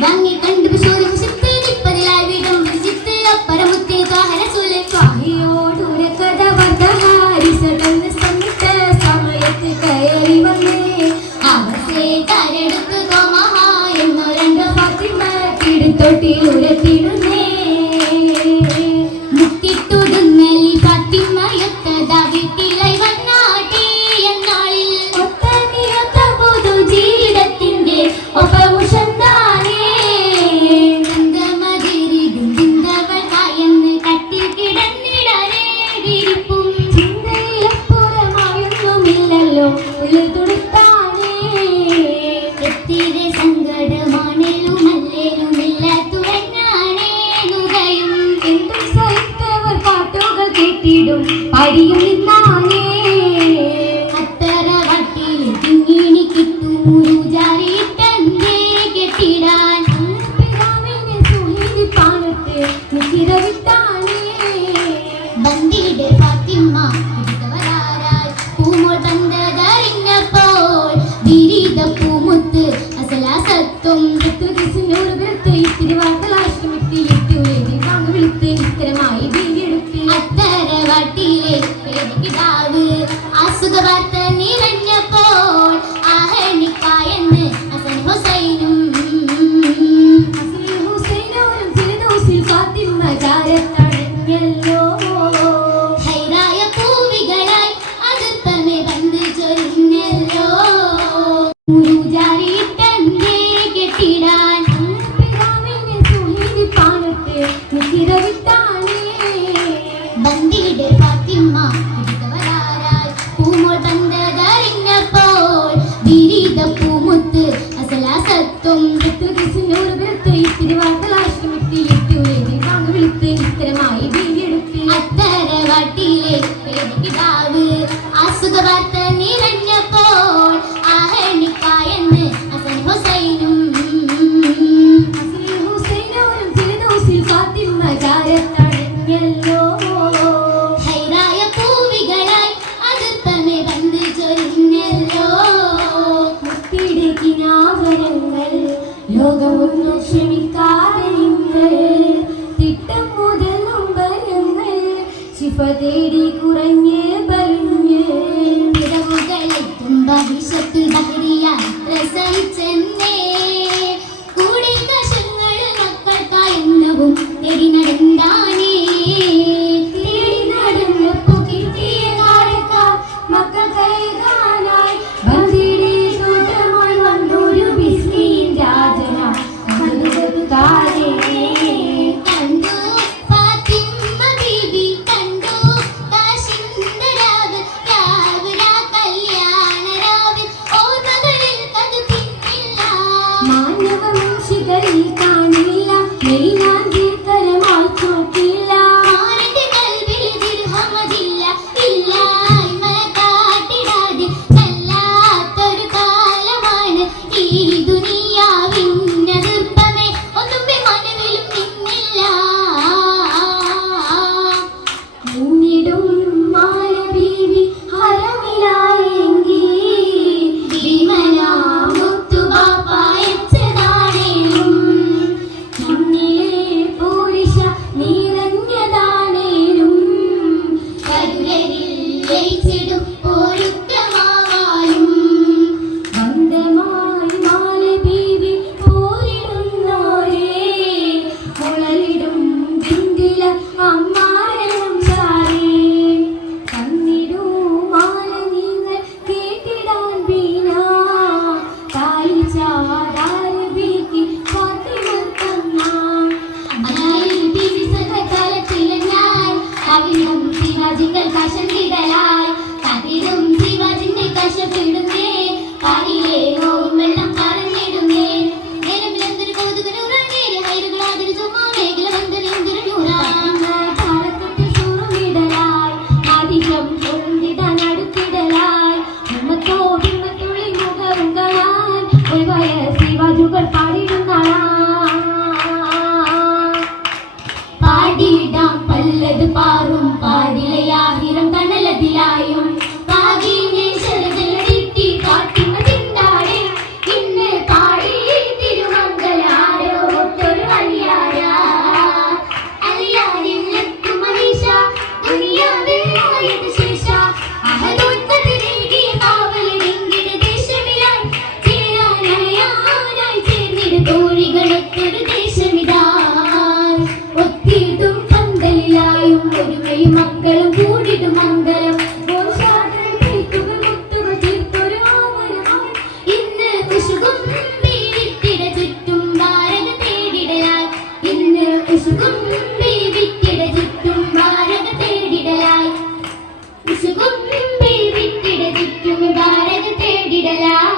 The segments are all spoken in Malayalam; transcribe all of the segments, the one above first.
ഭംഗി കണ്ടു ശോധന ചിത്ത് നിപ്പതിലായി വീടും ചിത്ത് അപ്പറമുത്തി കാഹന സുല തൊട്ടിലുരത്തിടുന്നേ മുക്കിട്ടുടുന്നല്ലി ഫാത്തിമയൊത്തത വീട്ടിലായി വന്നാട്ടെ എന്നാളിൽ ഒത്ത പുതു ജീവിതത്തിന്റെ ഒപ്പമുഷന്താനേ ചിന്തവൾ കായെന്ന് കട്ടിൽ കിടന്നിടനേ വിരിപ്പും ചിന്തയിലപ്പുറമായൊന്നുമില്ലല്ലോ ഉള്ളിൽ തുടുത്താനേ എത്തിരെ സങ്കടമാണേലും പടിയും നിന്നാനേ അത്തര വട്ടിൽ തിങ്ങിണി കിട്ടൂരുചാരിട്ടേ കെട്ടിടാൻ സുഹീദിപ്പാനത്തെ നിരവിട്ടാനേ ബന്ദിയുടെ ഫാത്തിമ പിടിത്തവരാരായി പൂമോൾ തന്തതറിഞ്ഞപ്പോൾ വിരീത പൂമുത്ത് അസലാസത്വം ഇത്തിരി വാർത്തലാശ്രമിത്തി എത്തിയുലേ വാങ്ങു വിളിത്ത് ഇത്തരമായി വീണ്ടെടുത്ത് അത്തര വട്ടിലെ പേടിക്കിടാവ് അസുഖവാർത്ത നിറഞ്ഞപ്പോൾ ആഹണിക്കായെന്ന് ഹസൻ ഹുസൈനും ഫിർദൗസിൽ ഫാത്തിമ ചാരത്തണഞ്ഞല്ലോ ഹൈറായ പൂവികളായി അതിർപ്പമേ വന്ന് ചൊരിഞ്ഞല്ലോ ഉരുചാരിട്ടേ കെട്ടിടാൻ സുഹീദിപ്പാനത്തെ നിരവിട്ടാനേ ബന്ദിയുടെ ഫാത്തിമ പിടിത്തവരാരായി പൂമോൾ തന്തതറിഞ്ഞപ്പോൾ വിരീത പൂമുത്ത് അസലാസത്വം ഇത്തിരി വാർത്തലാശ്രമിത്തി എത്തിയുലേ വാങ്ങു വിളിത്ത് ഇത്തരമായി വീണ്ടെടുത്ത് അത്തര വട്ടിലെ പേടിക്കിടാവ് അസുഖവാർത്ത നിറഞ്ഞപ്പോൾ ആഹണിക്കായെന്ന് ഹസൻ ഹുസൈനും ഫിർദൗസിൽ ഫാത്തിമ ചാരത്തണഞ്ഞല്ലോ ഹൈറായ പൂവികളായി അതിർപ്പമേ വന്ന് ചൊരിഞ്ഞല്ലോ മുത്തിയുടെ കിനാവരങ്ങൾ ലോകമൊന്നു ക്ഷമിക്കാതെ തിട്ടം മുതൽ നൊമ്പരങ്ങൾ ശിഫ തേടി കുറഞ്ഞ് ബലിഞ്ഞ് നിറവുകളെത്തും ഭവിഷ്യത്തിൽ ബഹരിയാത്ര സഹിച്ചെന്നേ കൂടെ കശങ്ങൾ മക്കൾക്കായെന്നവും തേടി നടന്നാനേ തേടി നടന്നപ്പോ കിട്ടിയ കാലക്കാർ മക്കൾ കൈകാനായി ബന്ദിയുടെ സൂത്രമായി വന്നൊരു ബിസ്മിൻ രാജന കണ്ടുകൊടുത്താനേ കണ്ടു ഫാത്തിമ ബീബി കണ്ടു കാശിന്റെ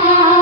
ലാ